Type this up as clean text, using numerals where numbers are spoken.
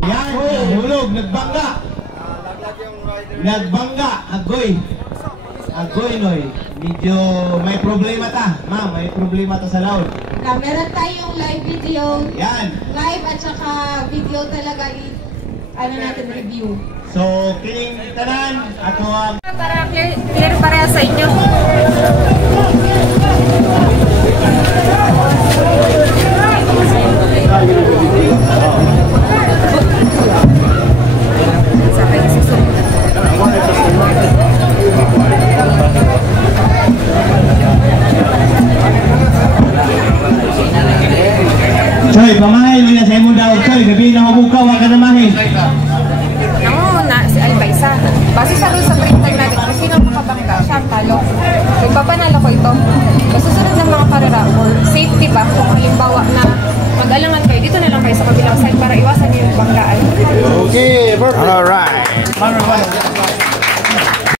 Yan, nahulog, nagbangga. Nagbangga, agoy. Agoy, Noy. Medyo may problema ta. Ma'am, may problema ta sa laod. Meron tayong live video. Yan. Live at saka video talaga ano natin review. So, kining tanan, ato ang... Para clear para sa inyo. Choy, pamahay mo na sa imo daw. Choy, gabi na mabukaw, waka na mahin. No, si Albaysa. Base sa rules sa printer natin, kung sino makabangga, siya ang talo. Magpapanalo ko ito. Susunod ng mga karera or safety ba, kung halimbawa na mag-alangan kayo, dito na lang kayo sa kabilang side para iwasan yung banggaan. Okay, perfect. Alright.